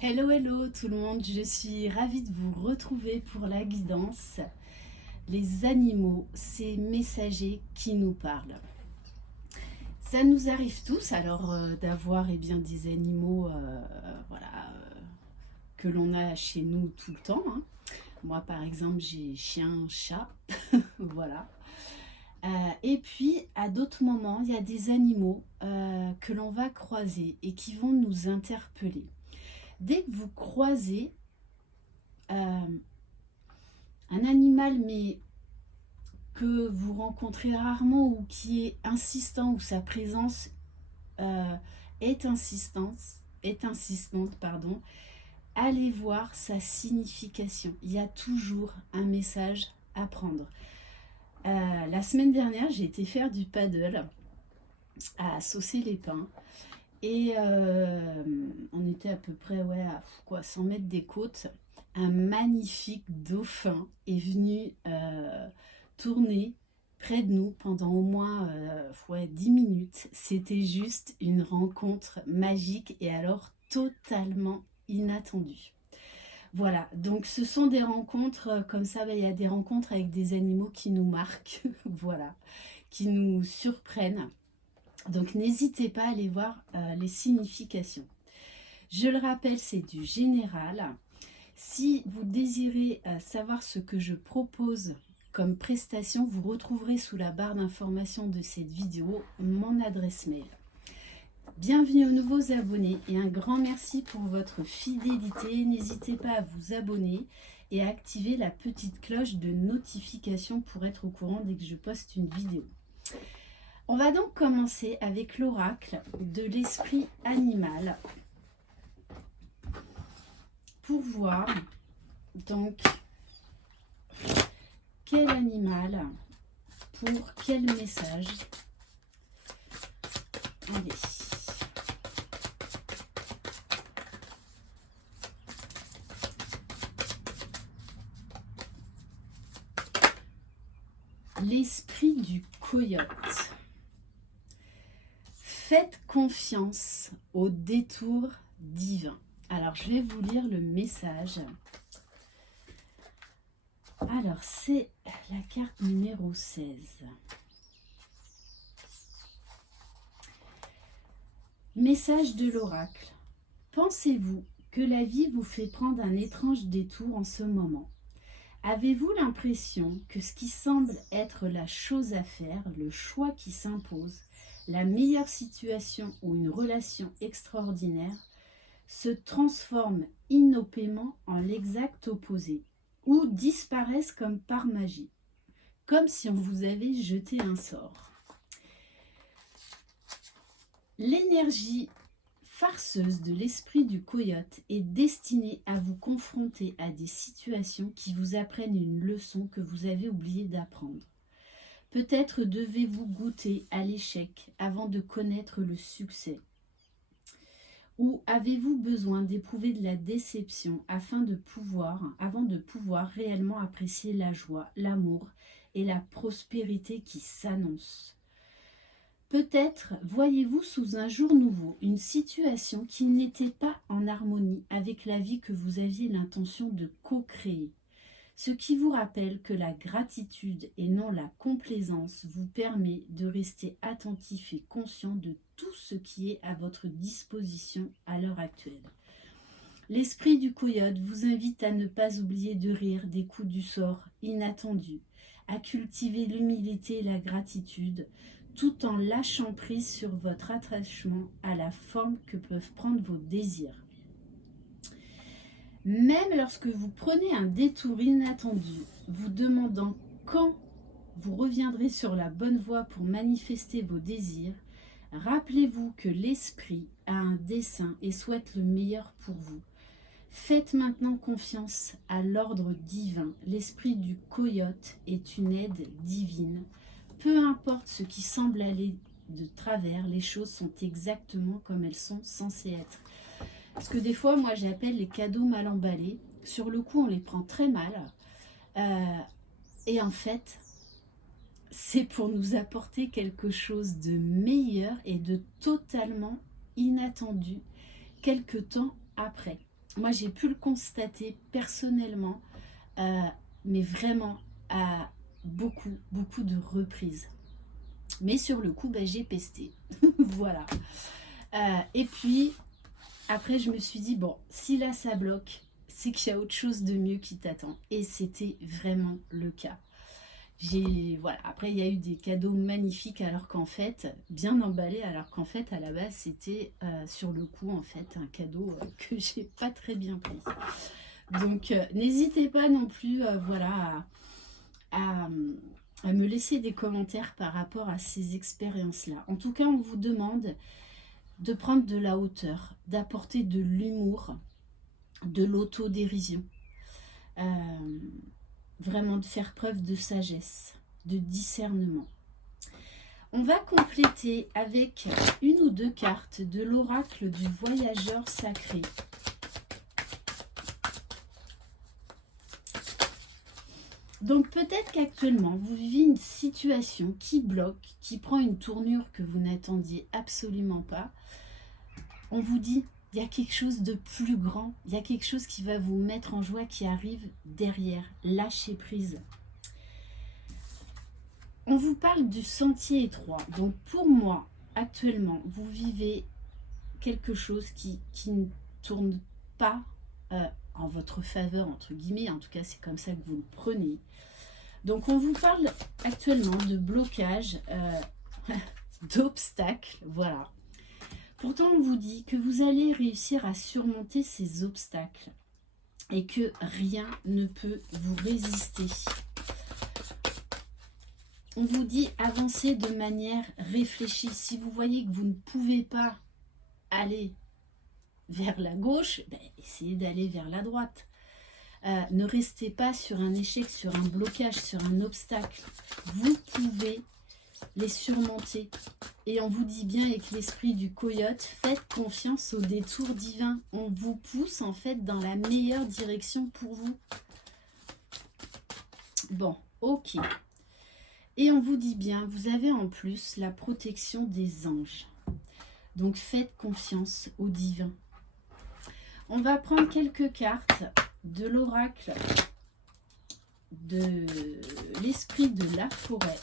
Hello, hello tout le monde, je suis ravie de vous retrouver pour la guidance. Les animaux, ces messagers qui nous parlent. Ça nous arrive tous alors d'avoir des animaux que l'on a chez nous tout le temps. Moi par exemple j'ai chien, chat, voilà. Et puis à d'autres moments il y a des animaux que l'on va croiser et qui vont nous interpeller. Dès que vous croisez un animal mais que vous rencontrez rarement ou qui est insistant, ou sa présence euh, est insistante, pardon, allez voir sa signification. Il y a toujours un message à prendre. La semaine dernière, j'ai été faire du paddle à Saucé-les-Pins. Et on était à peu près à 100 mètres des côtes. Un magnifique dauphin est venu tourner près de nous pendant au moins 10 minutes. C'était juste une rencontre magique et alors totalement inattendue. Voilà, donc ce sont des rencontres comme ça, il y a des rencontres avec des animaux qui nous marquent, voilà, qui nous surprennent. Donc n'hésitez pas à aller voir les significations. Je le rappelle, c'est du général. Si vous désirez savoir ce que je propose comme prestation, vous retrouverez sous la barre d'information de cette vidéo mon adresse mail. Bienvenue aux nouveaux abonnés et un grand merci pour votre fidélité. N'hésitez pas à vous abonner et à activer la petite cloche de notification pour être au courant dès que je poste une vidéo. On va donc commencer avec l'oracle de l'esprit animal pour voir donc quel animal pour quel message. Allez. L'esprit du coyote. Faites confiance au détour divin. Alors, je vais vous lire le message. Alors, c'est la carte numéro 16. Message de l'oracle. Pensez-vous que la vie vous fait prendre un étrange détour en ce moment? Avez-vous l'impression que ce qui semble être la chose à faire, le choix qui s'impose, la meilleure situation ou une relation extraordinaire se transforme inopément en l'exact opposé ou disparaissent comme par magie, comme si on vous avait jeté un sort? L'énergie farceuse de l'esprit du coyote est destinée à vous confronter à des situations qui vous apprennent une leçon que vous avez oublié d'apprendre. Peut-être devez-vous goûter à l'échec avant de connaître le succès. Ou avez-vous besoin d'éprouver de la déception avant de pouvoir réellement apprécier la joie, l'amour et la prospérité qui s'annoncent? Peut-être voyez-vous sous un jour nouveau une situation qui n'était pas en harmonie avec la vie que vous aviez l'intention de co-créer. Ce qui vous rappelle que la gratitude et non la complaisance vous permet de rester attentif et conscient de tout ce qui est à votre disposition à l'heure actuelle. L'esprit du coyote vous invite à ne pas oublier de rire des coups du sort inattendus, à cultiver l'humilité et la gratitude, tout en lâchant prise sur votre attachement à la forme que peuvent prendre vos désirs. Même lorsque vous prenez un détour inattendu, vous demandant quand vous reviendrez sur la bonne voie pour manifester vos désirs, rappelez-vous que l'esprit a un dessein et souhaite le meilleur pour vous. Faites maintenant confiance à l'ordre divin. L'esprit du coyote est une aide divine. Peu importe ce qui semble aller de travers, les choses sont exactement comme elles sont censées être. Parce que des fois, moi, j'appelle les cadeaux mal emballés. Sur le coup, on les prend très mal. Et en fait, c'est pour nous apporter quelque chose de meilleur et de totalement inattendu quelque temps après. Moi, j'ai pu le constater personnellement, euh, mais vraiment à beaucoup, beaucoup de reprises. Mais sur le coup, bah, j'ai pesté. Voilà. Et puis, après, je me suis dit, bon, si là, ça bloque, c'est qu'il y a autre chose de mieux qui t'attend. Et c'était vraiment le cas. Voilà. Après, il y a eu des cadeaux magnifiques, alors qu'en fait, bien emballés, alors qu'en fait, à la base, c'était sur le coup, en fait, un cadeau que j'ai pas très bien pris. Donc, n'hésitez pas non plus, voilà, à, à me laisser des commentaires par rapport à ces expériences-là. En tout cas, on vous demande de prendre de la hauteur, d'apporter de l'humour, de l'autodérision. Vraiment de faire preuve de sagesse, de discernement. On va compléter avec une ou deux cartes de l'oracle du voyageur sacré. Donc peut-être qu'actuellement vous vivez une situation qui bloque, qui prend une tournure que vous n'attendiez absolument pas. On vous dit, il y a quelque chose de plus grand, il y a quelque chose qui va vous mettre en joie qui arrive derrière. Lâchez prise. On vous parle du sentier étroit. Donc pour moi, actuellement, vous vivez quelque chose qui ne tourne pas en votre faveur, entre guillemets. En tout cas, c'est comme ça que vous le prenez. Donc on vous parle actuellement de blocage, d'obstacles, voilà. Pourtant, on vous dit que vous allez réussir à surmonter ces obstacles et que rien ne peut vous résister. On vous dit avancez de manière réfléchie. Si vous voyez que vous ne pouvez pas aller vers la gauche, ben, essayez d'aller vers la droite. Ne restez pas sur un échec, sur un blocage, sur un obstacle. Vous pouvez les surmonter. Et on vous dit bien avec l'esprit du coyote, faites confiance au détour divin. On vous pousse en fait dans la meilleure direction pour vous. Bon, ok. Et on vous dit bien, vous avez en plus la protection des anges. Donc faites confiance au divin. On va prendre quelques cartes de l'oracle de l'esprit de la forêt.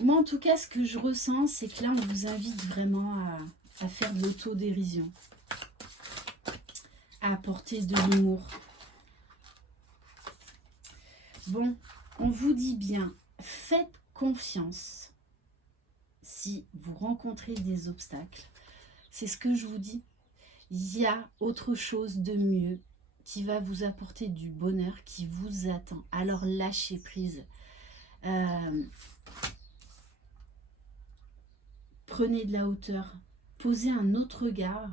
Moi, en tout cas, ce que je ressens, c'est que là, on vous invite vraiment à faire de l'autodérision, à apporter de l'humour. Bon, on vous dit bien, faites confiance si vous rencontrez des obstacles. C'est ce que je vous dis. Il y a autre chose de mieux qui va vous apporter du bonheur, qui vous attend. Alors lâchez prise. Prenez de la hauteur, posez un autre regard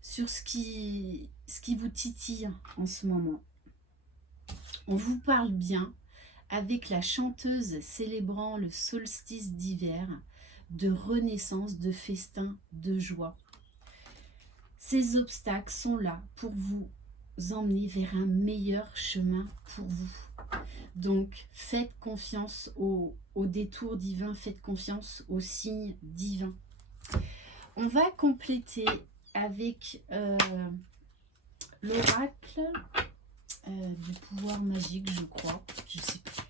sur ce qui vous titille en ce moment. On vous parle bien avec la chanteuse célébrant le solstice d'hiver, de renaissance, de festin, de joie. Ces obstacles sont là pour vous emmener vers un meilleur chemin pour vous. Donc, faites confiance au détour divin, faites confiance aux signes divins. On va compléter avec l'oracle du pouvoir magique, je crois. Je sais plus.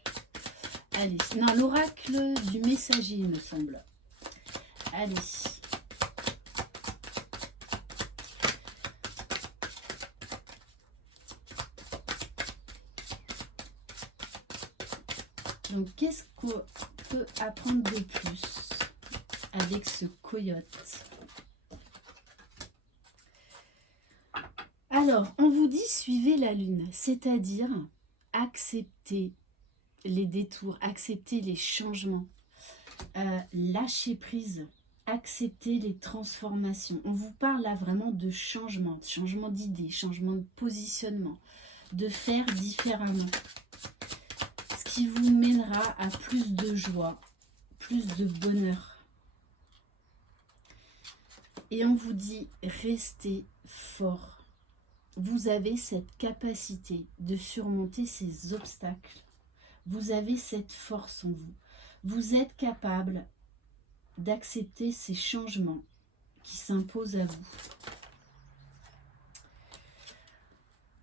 Allez, non, l'oracle du messager, il me semble. Allez. Donc, qu'est-ce qu'on peut apprendre de plus avec ce coyote? Alors, on vous dit suivez la lune, c'est-à-dire accepter les détours, accepter les changements, lâcher prise, accepter les transformations. On vous parle là vraiment de changement d'idées, changement de positionnement, de faire différemment. Ce qui vous mènera à plus de joie, plus de bonheur. Et on vous dit restez fort. Vous avez cette capacité de surmonter ces obstacles. Vous avez cette force en vous. Vous êtes capable d'accepter ces changements qui s'imposent à vous.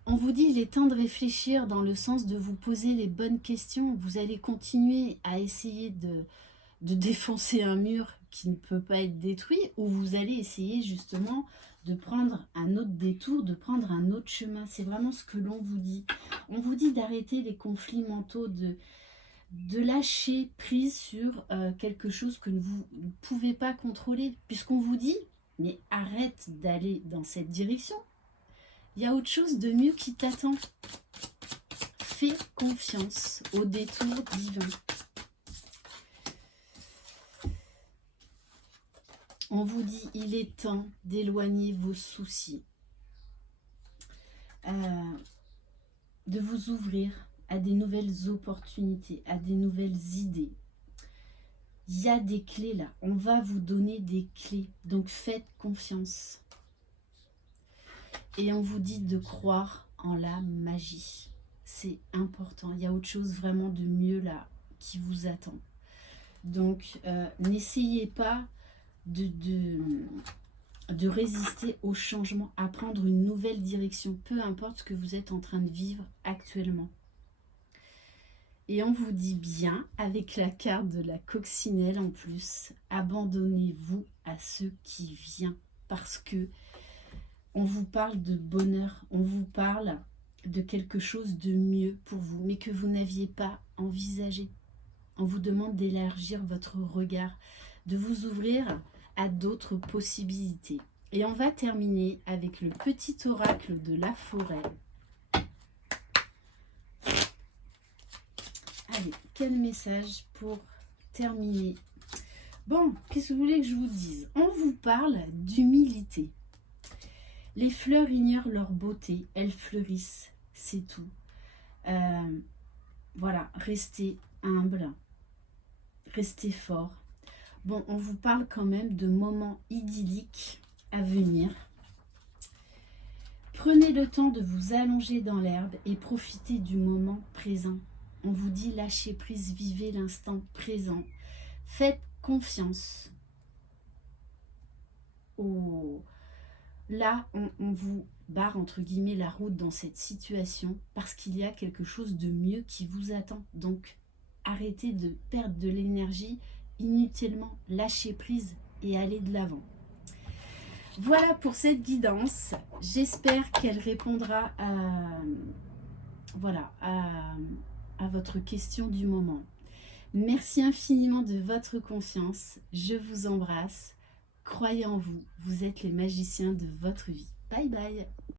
On vous dit, il est temps de réfléchir dans le sens de vous poser les bonnes questions. Vous allez continuer à essayer de défoncer un mur qui ne peut pas être détruit, ou vous allez essayer justement de prendre un autre détour, de prendre un autre chemin. C'est vraiment ce que l'on vous dit. On vous dit d'arrêter les conflits mentaux, de lâcher prise sur quelque chose que vous ne pouvez pas contrôler, puisqu'on vous dit, mais arrête d'aller dans cette direction. Il y a autre chose de mieux qui t'attend. Fais confiance au détour divin. On vous dit, il est temps d'éloigner vos soucis, de vous ouvrir à des nouvelles opportunités, à des nouvelles idées. Il y a des clés là, on va vous donner des clés, donc faites confiance. Et on vous dit de croire en la magie. C'est important, il y a autre chose vraiment de mieux là qui vous attend. Donc n'essayez pas de résister au changement, à prendre une nouvelle direction, peu importe ce que vous êtes en train de vivre actuellement. Et on vous dit bien, avec la carte de la coccinelle en plus, abandonnez-vous à ce qui vient, parce que on vous parle de bonheur, on vous parle de quelque chose de mieux pour vous, mais que vous n'aviez pas envisagé. On vous demande d'élargir votre regard, de vous ouvrir à d'autres possibilités. Et on va terminer avec le petit oracle de la forêt. Allez, quel message pour terminer? Bon, qu'est-ce que vous voulez que je vous dise? On vous parle d'humilité. Les fleurs ignorent leur beauté, elles fleurissent, c'est tout. Voilà, restez humble, restez fort. Bon, on vous parle quand même de moments idylliques à venir. Prenez le temps de vous allonger dans l'herbe et profitez du moment présent. On vous dit lâchez prise, vivez l'instant présent. Faites confiance. Là, on vous barre entre guillemets la route dans cette situation parce qu'il y a quelque chose de mieux qui vous attend. Donc, arrêtez de perdre de l'énergie inutilement, lâchez prise et allez de l'avant. Voilà pour cette guidance. J'espère qu'elle répondra à votre question du moment. Merci infiniment de votre confiance. Je vous embrasse. Croyez en vous. Vous êtes les magiciens de votre vie. Bye bye.